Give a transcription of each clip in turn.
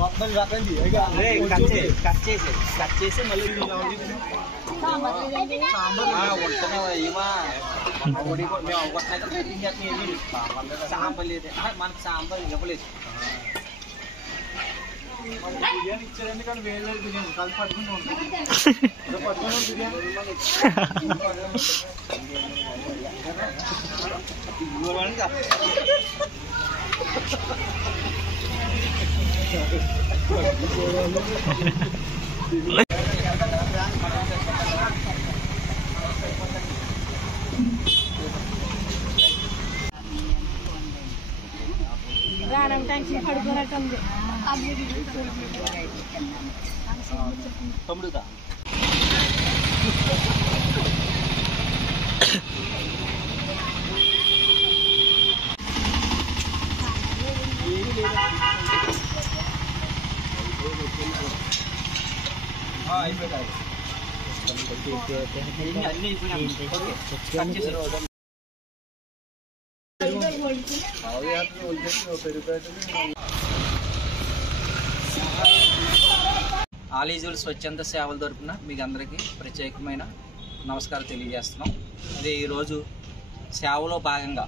మొత్తం కట్ చేసి మళ్ళీ సాంబార్ లేదు మనకు సాంబార్ ఇవ్వలేదు బిర్యానీ ఇచ్చారు ఎందుకంటే వేరే బిర్యానీ కలిసి పట్టుకుంటూ ఉంటాం పట్టుకున్నాం రావడం ట్యాంక్స్ పడుకోనట్టుంది తమ్ముడుదా ఆల్ ఈజ్ వెల్ స్వచ్ఛంద సేవల తరపున మీకు అందరికీ ప్రత్యేకమైన నమస్కారం తెలియజేస్తున్నాం. అదే ఈరోజు సేవలో భాగంగా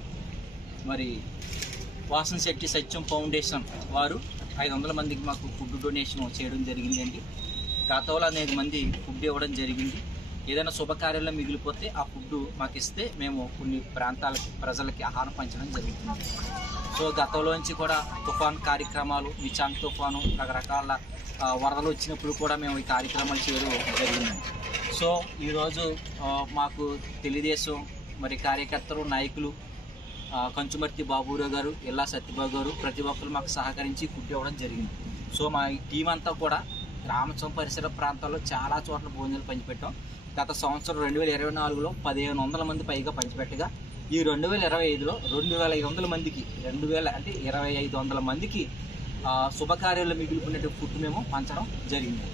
మరి వాసనశెట్టి సత్యం ఫౌండేషన్ వారు 500 మందికి మాకు ఫుడ్ డొనేషన్ చేయడం జరిగిందండి. గతంలో అనేక మంది ఫుడ్ ఇవ్వడం జరిగింది. ఏదైనా శుభకార్యాల్లో మిగిలిపోతే ఆ ఫుడ్ మాకు ఇస్తే మేము కొన్ని ప్రాంతాలకి ప్రజలకి ఆహారం పంచడం జరుగుతుంది. సో గతంలోంచి కూడా తుఫాన్ కార్యక్రమాలు, నిచాంగ్ తుఫాను, రకరకాల వరదలు వచ్చినప్పుడు కూడా మేము ఈ కార్యక్రమాలు చేయడం జరిగింది. సో ఈరోజు మాకు తెలుగుదేశం మరి కార్యకర్తలు, నాయకులు కంచుమర్తి బాబురావు గారు, ఎల్లా సత్యబాబు గారు ప్రతి ఒక్కరు మాకు సహకరించి ఫుడ్ ఇవ్వడం జరిగింది. సో మా టీం అంతా కూడా రామచం పరిసర ప్రాంతాల్లో చాలా చోట్ల భోజనాలు పంచిపెట్టాం. గత సంవత్సరం 2024లో 1500 మంది పైగా పంచిపెట్టగా ఈ 2025లో 2500 మందికి 2500 మందికి శుభకార్యాలు మిగిలిపోయినట్టు ఫుడ్ మేము పంచడం జరిగింది.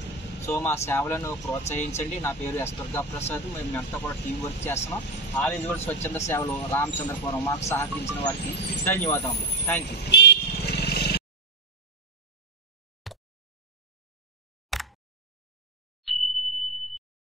సో మా సేవలను ప్రోత్సహించండి. నా పేరు ఎస్ దుర్గా ప్రసాద్. మేమంతా కూడా టీం వర్క్ చేస్తున్నాం. ఆల్ ఈజ్ వెల్ స్వచ్ఛంద సేవలు రామచంద్రపురం మాకు సహకరించిన వారికి ధన్యవాదాలు. Thank you.